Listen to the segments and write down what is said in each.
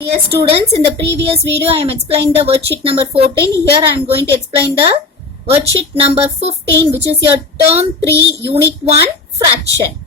Dear students, in the previous video I am explaining the worksheet number 14. Here I am going to explain the worksheet number 15, which is your term 3 unit 1 fraction.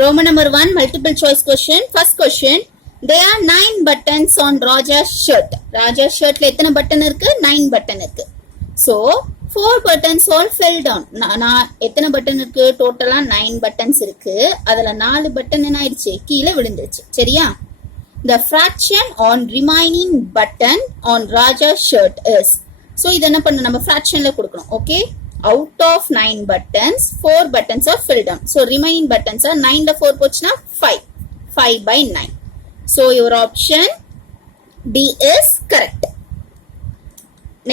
Roman number 1 multiple choice question. First question, there are 9 buttons on Raja's shirt. Raja's shirt la ethana button irukku? 9 button irukku. So 4 buttons all fell down. எத்தனை button இருக்கு? டோட்டலா 9 buttons இருக்கு. அதுல 4 button என்ன ஆயிடுச்சு? கீழே விழுந்துருச்சு. சரியா? The fraction on remaining button on Raja's shirt is. So இது என்ன பண்ணணும்? நம்ம fractionல கொடுக்கணும். Okay? Out of 9 buttons, 4 buttons are filled down. So remaining buttons are 9 ல 4 போச்சுனா 5. 5 by 9. So your option D is correct.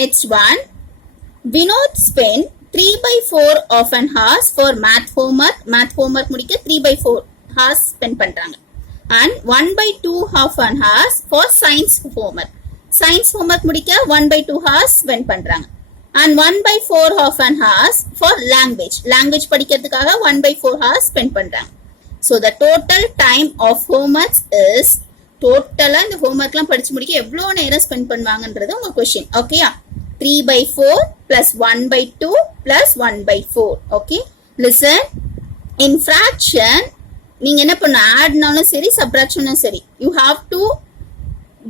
Next one. Vinod spent 3 by 4 of an hours for math homework. Math homework முடிக்க 3 by 4 hours spend பண்றாங்க. And 1 by 2 half an hours for science homework. Science homework முடிக்க 1 by 2 hours spend பண்றாங்க. And 1 by 4 half an hours for language. Language படிக்கிறதுக்காக 1 by 4 hours spend பண்றாங்க. So the total time of homework is, டோட்டலா இந்த ஹோம்ஒர்க்லாம் படிச்சு முடிக்க எவ்வளவு நேரம் ஸ்பெண்ட் பண்ணுவாங்கன்றது உங்க கொஸ்டின். ஓகேயா? 3 by 4 plus 1 by 2 plus 1 by 4. Okay? Listen. In fraction, நீங்க என்ன பண்ண, ஆட்னாலும் சரி சப்ட்ராக்ஷனும் சரி, you have to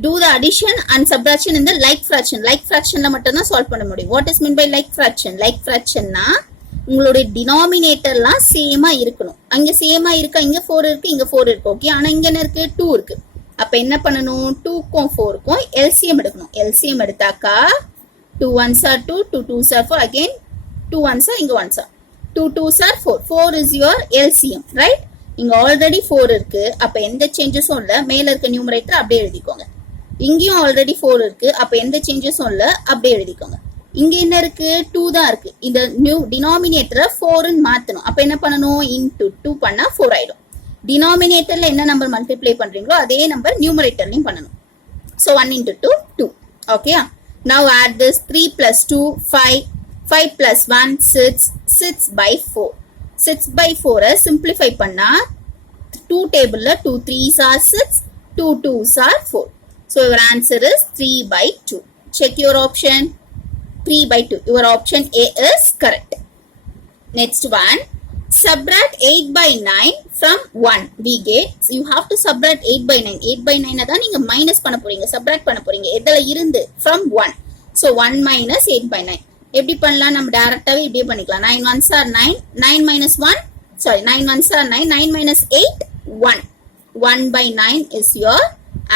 do the addition and subtraction in the like fraction. Like fractionல மட்டும் தான் சால்வ் பண்ண முடியும். What is meant by like fraction? Like fractionனா உங்களுடைய டினாமினேட்டர்லாம் சேமா இருக்கணும். அங்க சேமா இருக்கா? இங்க 4 இருக்கு, இங்க 4 இருக்கு. ஓகே, ஆனா இங்க என்ன இருக்கு? 2 இருக்கு. அப்ப என்ன பண்ணணும்? 2க்கும் 4க்கும் LCM எடுக்கணும். LCM எடுத்தாக்கா 2 1s are 2, 2 2s are 4, again 2 1s are, இங்க 1s are 2 2s are 4. 4 is your LCM, right? இங்க ஆல்ரெடி 4 இருக்கு. அப்ப எந்த சேஞ்சஸும் இல்ல. மேல இருக்க நியூமரேட்டர் அப்படியே எழுதிக்கோங்க. இங்கேயும் ஆல்ரெடி 4 இருக்கு. அப்ப எந்த சேஞ்சஸும் இல்ல. அப்படியே எழுதிக்கோங்க. இங்க என்ன இருக்கு? 2 தான் இருக்கு. இந்த நியூ டினாமினேட்டரை 4 ன்னு மாத்தணும். அப்ப என்ன பண்ணணும்? இன்டு 2 பண்ணா 4 ஆயிடும். டினாமினேட்டர்ல என்ன நம்பர் மல்டிப்ளை பண்றீங்களோ அதே நம்பர் நியூமரேட்டர்லயும் பண்ணணும். So 1 into 2 2. Okay? Now add this. 3 plus 2 5. 5 plus 1 6. 6 by 4. 6 by 4 simplify பண்ணா 2 டேபிள்ல 2 3s are 6, 2 2s are 4. So your answer is 3 by 2. Check your option. 3 by 2. Your option A is correct. Next one. Subtract 8 by 9 from 1. We get, you have to subtract 8 by 9. 8 by 9 தான் நீங்க minus பண்ண போறீங்க, subtract பண்ண போறீங்க. எதுல இருந்து? From 1. So 1 minus 8 by 9. எப்படி பண்ணலாம்? நம்ம டைரக்டாவே இப்படியே பண்ணிக்கலாம். 9 1s are 9, 9 minus 1, sorry 9 1s are 9, 9 minus 8 1. 1 by 9 is your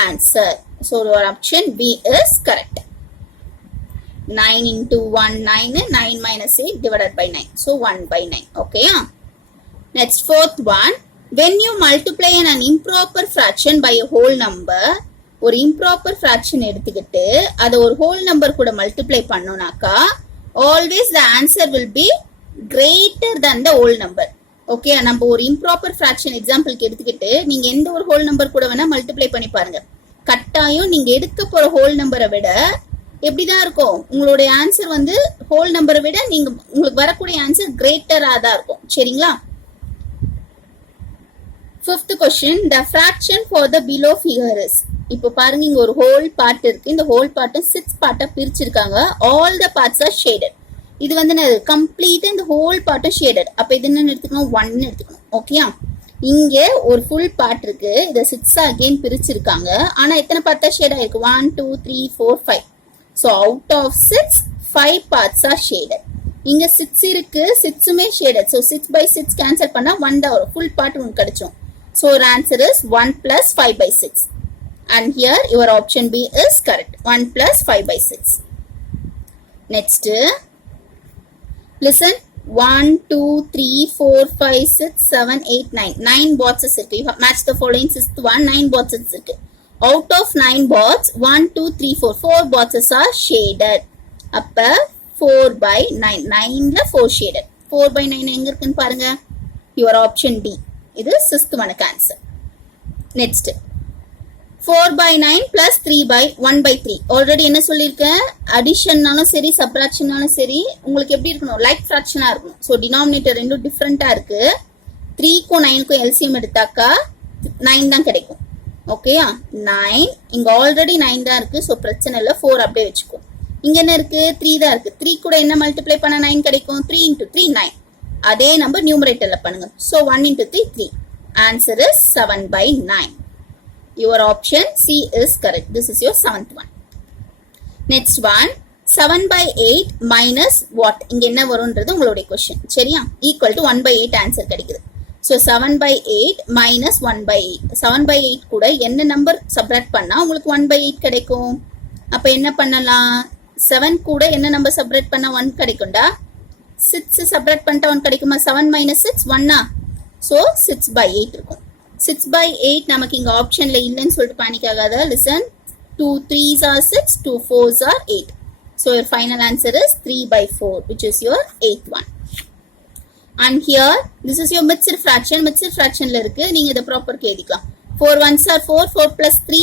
answer. So your option B is correct. 9 into 1 9, 9 minus 8 divided by 9. So 1 by 9. Okay? Next, fourth one. When you multiply an improper fraction by a whole number, ஒரு improper fraction எடுத்துக்கிட்டு அதை ஒரு whole number கூட multiply பண்ணோம்னாக்கா always the answer will be greater than the whole number. Okay? நம்ம ஒரு improper fraction எக்ஸாம்பிளுக்கு எடுத்துக்கிட்டு நீங்க எந்த ஒரு whole number கூட வேணா multiply பண்ணி பாருங்க. கட்டாயம் நீங்க எடுக்க போற whole number விட எப்படிதான் இருக்கும்? உங்களுடைய ஆன்சர் வந்து ஹோல் நம்பரை விட நீங்க உங்களுக்கு வரக்கூடிய ஆன்சர் கிரேட்டரா தான் இருக்கும். சரிங்களா? Fifth question. The fraction for the below figure is. இப்போ பாருங்க, இங்க ஒரு ஹோல் பார்ட் இருக்கு. இந்த ஹோல் பார்ட்டை 6 பார்ட்டா பிரிச்சிருக்காங்க. All the parts are shaded. இது வந்து கம்ப்ளீட்டா இந்த ஹோல் பார்ட்டும் ஷேடட். அப்ப இது என்ன எடுத்துக்கணும்? 1 எடுத்துக்கணும். ஓகேயா? இங்க ஒரு ஃபுல் பார்ட் இருக்கு. இத 6 அகைன் பிரிச்சிருக்காங்க. ஆனா எத்தனை பார்ட்டா ஷேட் ஆயிருக்கு? 1 2 3 4 5. So out of 6, 5 parts are shaded. இங்க 6 இருக்கு, 6மே shaded. So 6 by 6 cancel பண்ணா 1 தான் வரும். Full part உங்களுக்கு கிடைக்கும். So your answer is 1 plus 5 by 6. And here your option B is correct. 1 plus 5 by 6. Next. Listen. 1 2 3 4 5 6 7 8 9. 9 boxes இருக்கு. You have matched the following. Sixth one. 9 boxes இருக்கு. Out of 9 boxes, 1 2 3 4. 4 boxes are shaded. அப்ப 4 by 9. 9ல 4 shaded. 4 by 9 எங்க இருக்குன்னு பாருங்க. Your option D. இது sixth ஒன்னுக்கு answer. Next. 4 by 9 plus 3 by 1 by 3. Already என்ன சொல்லியிருக்கேன்? அடிஷன்னாலும் சரி சப்ராக்ஷன்னாலும் சரி உங்களுக்கு எப்படி இருக்கணும்? லைக் ஃப்ராக்ஷனா இருக்கணும். ஸோ டினாமினேட்டர் ரெண்டும் டிஃப்ரெண்டா இருக்கு. 3க்கும் 9க்கும் LCM எடுத்தாக்கா 9 தான் கிடைக்கும். ஓகேயா 9 இங்க ஆல்ரெடி 9 தான் இருக்கு சோ பிரச்சனை இல்ல 4 அப்படியே வெச்சுக்கோ இங்க என்ன இருக்கு 3 தான் இருக்கு 3 கூட என்ன மல்டிப்ளை பண்ணா 9 கிடைக்கும் 3 into 3 9 அதே நம்பர் நியூமரேட்டர்ல பண்ணுங்க so 1 into 3 3 answer is 7/9 your option C is correct this is your 7th one next one 7/8 minus what இங்க என்ன வரும்ன்றது உங்களுடைய क्वेश्चन சரியா equal to 1/8 answer கிடைக்குது so 7/8 minus 1/8 7/8 கூட என்ன நம்பர் சப்ட்ராக்ட் பண்ணா உங்களுக்கு 1/8 கிடைக்கும் அப்ப என்ன பண்ணலாம் 7 கூட என்ன நம்பர் சப்ட்ராக்ட் பண்ணா 1 கிடைக்கும்டா 6 சப்ட்ராக்ட் பண்ணிட்டா 1 கிடைக்குமா 7 minus 6 1 so 6/8 இருக்கும் 6/8 நமக்கு இங்க ஆப்ஷன்ல இல்லன்னு சொல்லிட்டு பானிக் ஆகாத listen 2 3s are 6 2 4s are 8 so your final answer is 3/4 which is your 8th one and here this is your mixed fraction la irukku neenga idu proper ku edikkalam 4 ones are 4 4 plus 3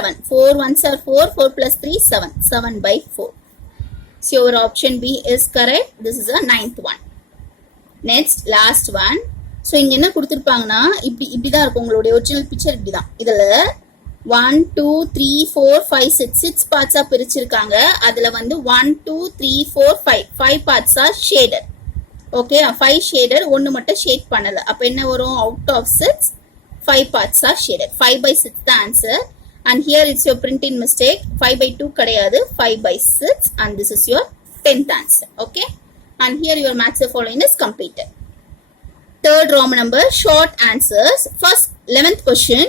7 4 ones are 4 4 plus 3 7 7/4 so your option B is correct this is a 9th one next last one so inga enna kuduthirpaanga இப்படி தான் இருக்கும் உங்களுடைய original picture இப்படி தான் இதுல 1 2 3 4 5 6 6 parts ஆ பிரிச்சிருக்காங்க அதுல வந்து 1 2 3 4 5 5 parts are shaded okay 5 shaded ஒன்னு மட்டும் ஷேட் பண்ணல அப்ப என்ன வரும் out of 6 5 parts are shaded 5/6 the answer and here it's your printing mistake 5/2 கிடையாது 5/6 and this is your 10th answer okay and here your maths following is completed third Roman number short answers first 11th question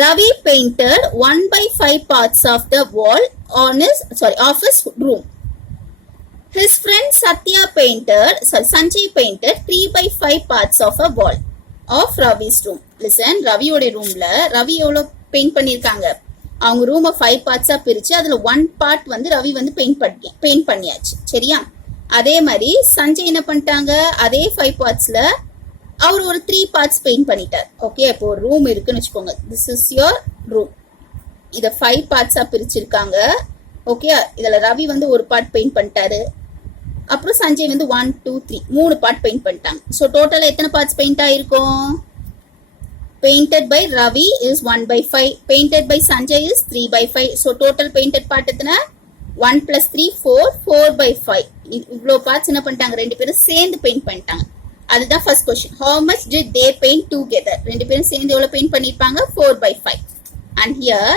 Ravi painted 1/5 parts of the wall on of his room his friend Satya painted Sanjay painted 3/5 parts of a wall of Ravi's room listen Ravi oda roomல Ravi எவ்வளவு paint பண்ணிருக்காங்க அவங்க ரூமை 5 பார்ட்ஸா பிரிச்சு அதுல 1 part வந்து ரவி வந்து paint பண்ணியாச்சு சரியா அதே மாதிரி சஞ்சய் என்ன பண்ணிட்டாங்க அதே 5 பார்ட்ஸ்ல அவர் ஒரு 3 பார்ட்ஸ் பெயிண்ட் பண்ணிட்டார் ஓகே அப்போ ஒரு ரூம் இருக்குன்னு வெச்சுக்கோங்க this is your room இத 5 பார்ட்ஸா பிரிச்சிருக்காங்க ஓகே இதுல ரவி வந்து ஒரு பார்ட் பெயிண்ட் பண்ணிட்டாரு அப்புறம் சஞ்சய் வந்து 1 2 3 மூணு பார்ட் பெயிண்ட் பண்ணிட்டாங்க சோ டோட்டலா எத்தனை பார்ட்ஸ் பெயிண்ட் ஆயிருக்கும் painted by Ravi is 1/5 painted by Sanjay is 3/5 so total painted part எத்தனை 1 plus 3 4 4/5 இவ்ளோ பார்ட்ஸ் என்ன பண்ணிட்டாங்க ரெண்டு பேரும் சேர்ந்து பெயிண்ட் பண்ணிட்டாங்க அதுதான் first question how much did they paint together ரெண்டு பேரும் சேர்ந்து எவ்வளவு பெயிண்ட் பண்ணிருப்பாங்க 4/5 and here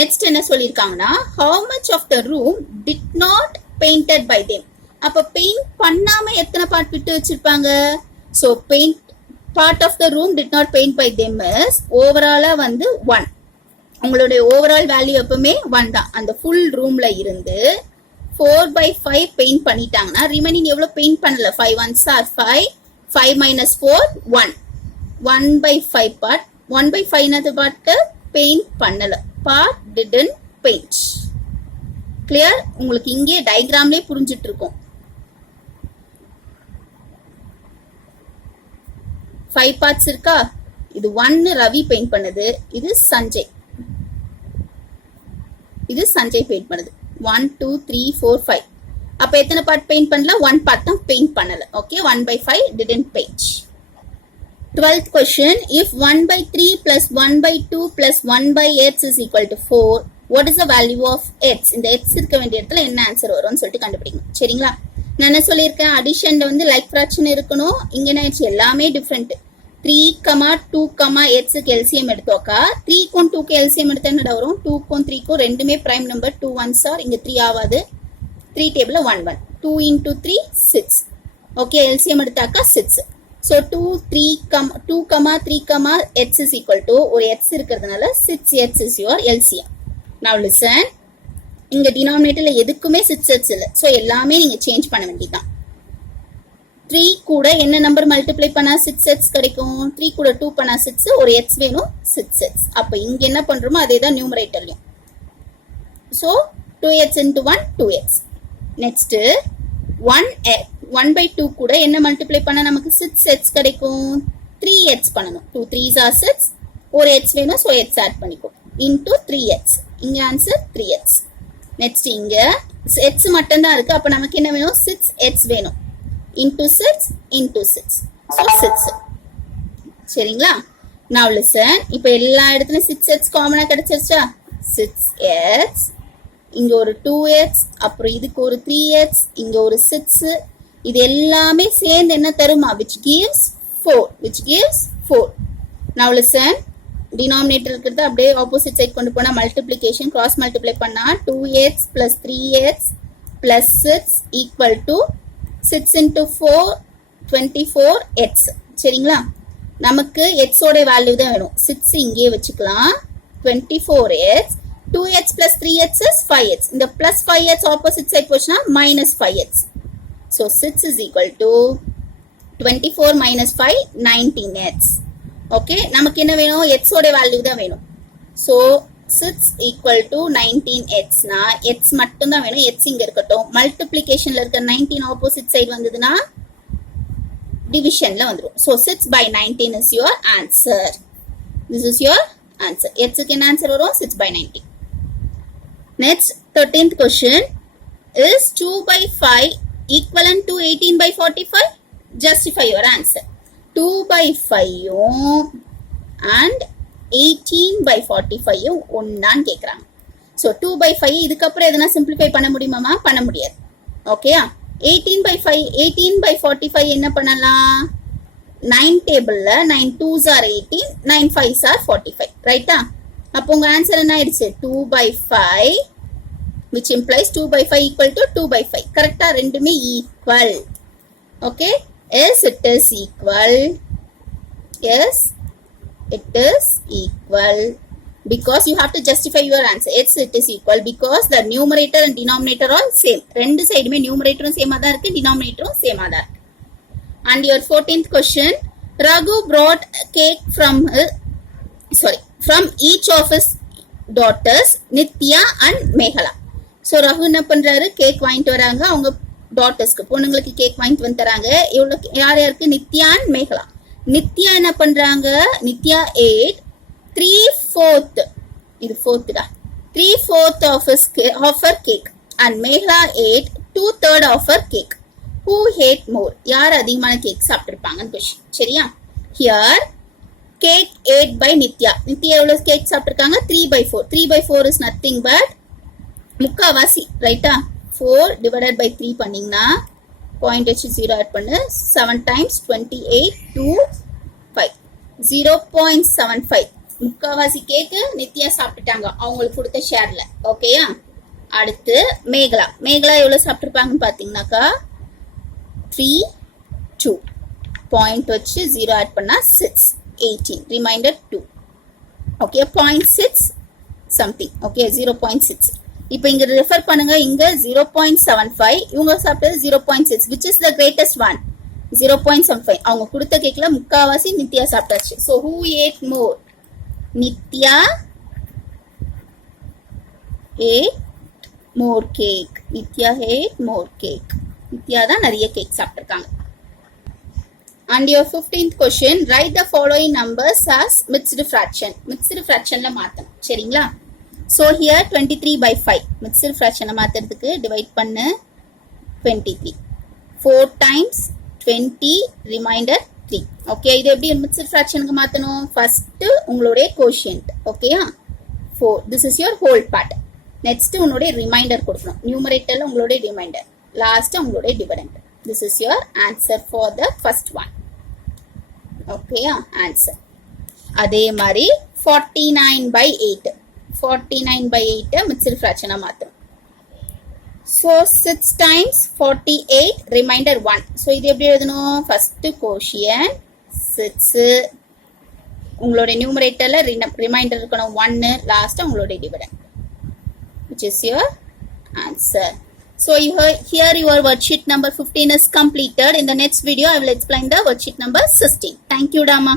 next என்ன சொல்லிருக்காங்கன்னா how much of the room did not painted by them அப்ப பெயிண்ட் பண்ணாம எத்தனை பார்ட் விட்டு வச்சிருப்பாங்க so paint part of the room did not paint by them is overall வந்து 1 உங்களுடைய overall value எப்பவுமே 1 தான் அந்த full roomல இருந்து 4/5 பெயிண்ட் பண்ணிட்டாங்கன்னா ரிமைனிங் எவ்வளவு பெயிண்ட் பண்ணல 5 ones are 5 5 minus 4 1 1/5 part 1/5 நது part பெயிண்ட் பண்ணல part didn't paint clear உங்களுக்கு இங்கே டயகிராம்லயே புரிஞ்சிட்டு இருக்கும் 5 parts இருக்கா இது 1 ரவி பெயிண்ட் பண்ணது இது சஞ்சய் பெயிண்ட் பண்ணது 1 2 3 4 5 அப்ப எத்தனை பார்ட் பெயிண்ட் பண்ணல 1 பார்ட் தான் பெயிண்ட் பண்ணல okay 1/5 didn't paint 12th question if 1/3 plus 1/2 plus 1/x is equal to 4 what is the value of x இந்த x இருக்க வேண்டிய இடத்துல என்ன ஆன்சர் வரும்னு சொல்லிட்டு கண்டுபிடிங்க சரிங்களா நான் என்ன சொல்லியிருக்கேன் அடிஷன்ல வந்து லைக் ஃபிராக்ஷன் இருக்கணும் இங்க என்ன ஆயிடுச்சு எல்லாமே டிஃபரெண்ட் 3, 2, x க்கு LCM எடுத்தோக்கா 3 க்கும் 2 க்கு LCM எடுத்தா என்னடா வரும் 2 க்கும் 3 க்கும் ரெண்டுமே பிரைம் நம்பர் 2 ones are இங்க 3 ஆவாது 3 டேபிள்ல 1 1 2 into 3 6 okay LCM எடுத்தாக்கா 6 so 2 3, x is equal to ஒரு x இருக்கிறதுனால 6x is your LCM now listen இங்க டினாமினேட்டர்ல எதுக்குமே 6x இல்ல சோ எல்லாமே நீங்க சேஞ்ச் பண்ண வேண்டியதுதான் 3 கூட என்ன நம்பர் மல்டிப்ளை பண்ணா 6x கிடைக்கும் 3 கூட 2 பண்ணா 6 ஒரு x வேணும் 6x அப்ப இங்க என்ன பண்றோமோ அதேதான் நியூமரேட்டர்லயும் so 2x into 1 2x next 1/2 கூட என்ன மல்டிப்ளை பண்ணா நமக்கு 6x கிடைக்கும் 3x பண்ணனும் 2 3s are 6 ஒரு x வேணும் so x ஆட் பண்ணிக்கோ into 3x இங்க ஆன்சர் 3x next இங்க x மட்டும் தான் இருக்கு அப்ப நமக்கு என்ன வேணும் 6x வேணும் into 6 so 6 சரிங்களா Now listen. இப்போ எல்லா இடத்துலயும் 6x காமனா கிடைச்சிருச்சா? 6x, இங்க ஒரு 2x, அப்புறம் இதுக்கு ஒரு 3x, இங்க ஒரு 6, இது எல்லாமே சேர்ந்து என்ன தருமா? Which gives 4. Which gives 4. Now listen. Denominator இருக்கிறது அப்படியே opposite side கொண்டு போனா multiplication, cross multiply பண்ணா 2x plus 3x plus 6 equal to 6 into 4, 24x. சரிங்களா? நமக்கு x ஓட வேல்யூ தான் வேணும். 6 இங்கே வச்சுக்கலாம். 24x, 2x plus 3x is 5x. இந்த plus 5x opposite side போச்சுன்னா minus 5x. So 6 is equal to 24 minus 5, 19x. Okay, நமக்கு என்ன வேணும்? x ஓட வேல்யூ தான் வேணும். So 6 equal to 19x னா x மட்டும் தான் வேணும். x இங்க இருக்கட்டும். மல்டிப்ளிகேஷன்ல இருக்க 19 opposite side வந்ததுன்னா டிவிஷன்ல வந்துரும். So 6 by 19 is your answer. This is your answer. x க்கு என்ன ஆன்சர் வரும்? 6 by 19. Next 13th question, is 2 by 5 equivalent to 18 by 45? Justify your answer. 2 by 5 and 18 by 45 ஒன்னான்னு கேக்குறாங்க. So 2 by 5 இதுக்கப்புறம் எதனா simplify பண்ண முடியுமாமா? பண்ண முடியாது. ஓகேயா? 18 by 5, 18 by 45 என்ன பண்ணலாம்? 9 டேபிள்ல 9 2s are 18, 9 5s are 45. ரைட்டா? அப்போ உங்க ஆன்சர் என்ன ஆயிடுச்சு? 2 by 5, which implies 2 by 5 equal to 2 by 5. கரெக்டா? ரெண்டுமே equal. Okay? Yes, it is equal. Yes, it is equal. Because you have to justify your answer. Yes, it is equal because the numerator and denominator are same. ரெண்டு சைடுமே numerator same தான் இருக்கு, denominator same தான் இருக்கு. And your 14th question, Raghu brought a cake from each of his daughters, Nitya and Meghala. So Raghu என்ன பண்றாரு? Cake வாங்கிட்டு வராங்க. அவங்க டாட்டர்ஸ்க்கு, பொண்ணுங்களுக்கு கேக் வாங்கிட்டு வந்து தராங்க. இவ்வளவு யார் யாருக்கு? நித்யா அண்ட் மேகலா. நித்யா என்ன பண்றாங்க? நித்யா ate 3/4, இது 4th 3/4 of her cake and Meghala ate 2/3 of her cake. Who ate more? யார் அதிகமான கேக் சாப்பிட்டிருப்பாங்கன்னு கொஸ்டின். சரியா? Here cake ate by Nitya. Nithya எவ்வளவு கேக் சாப்பிட்டிருக்காங்க? 3/4. 3/4 is nothing but முக்காவாசி. ரைட்டா? 4 divided by 3 பண்ணீங்கன்னா பாயிண்ட் வச்சு 0 ஆட் பண்ணு. 7 times 28 to 5, 0.75. முக்காவாசி கேக்கு நித்யா சாப்பிட்டுட்டாங்க அவங்களுக்கு கொடுத்த ஷேர்ல. ஓகேயா? அடுத்து மேகலா. மேகலா எவ்வளவு சாப்பிட்டிருப்பாங்கன்னு பாத்தீங்கன்னாக்கா 3 2 பாயிண்ட் வச்சு 0 ஆட் பண்ணா 6 18, ரிமைண்டர் 2. Okay, 0.6 something. ஓகே, 0.6. இப்போ இங்க ரெஃபர் பண்ணுங்க. இங்க 0.75, இவங்க சாப்பிட்டது 0.6. which is the greatest one? 0.75. அவங்க கொடுத்த கேக்ல முக்காவாசி நித்யா சாப்பிட்டாச்சு. So who ate more? Nitya ate more cake. Nitya ate more cake. Nithya தான் நிறைய cake சாப்பிட்டிருக்காங்க. And your 15th question, write the following numbers as mixed fraction. Mixed fractionல மாத்தணும். சரிங்களா? So here 23 by 5. Mixed fraction மாத்துறதுக்கு divide பண்ணு 23. 4 times 20, remainder 3. Okay, இது எப்படி mixed fractionக்கு மாத்தணும்? First உங்களுடைய quotient. ஓகேயா? 4. This is your whole part. Next உங்களுடைய remainder கொடுக்கணும். Numeratorல உங்களுடைய remainder. Last உங்களுடைய dividend. This is your answer for the first one. ஓகேயா? Answer. அதே மாதிரி 49 by 8. 49 by 8 mixed fraction மாத்தணும். So 6 times 48, remainder 1. So இது எப்படி எழுதணும்? First quotient 6, உங்களுடைய numeratorல remainder இருக்கணும் 1, last உங்களுடைய dividend, which is your answer. So here your worksheet number 15 is completed. In the next video I will explain the worksheet number 16. Thank you, Dama.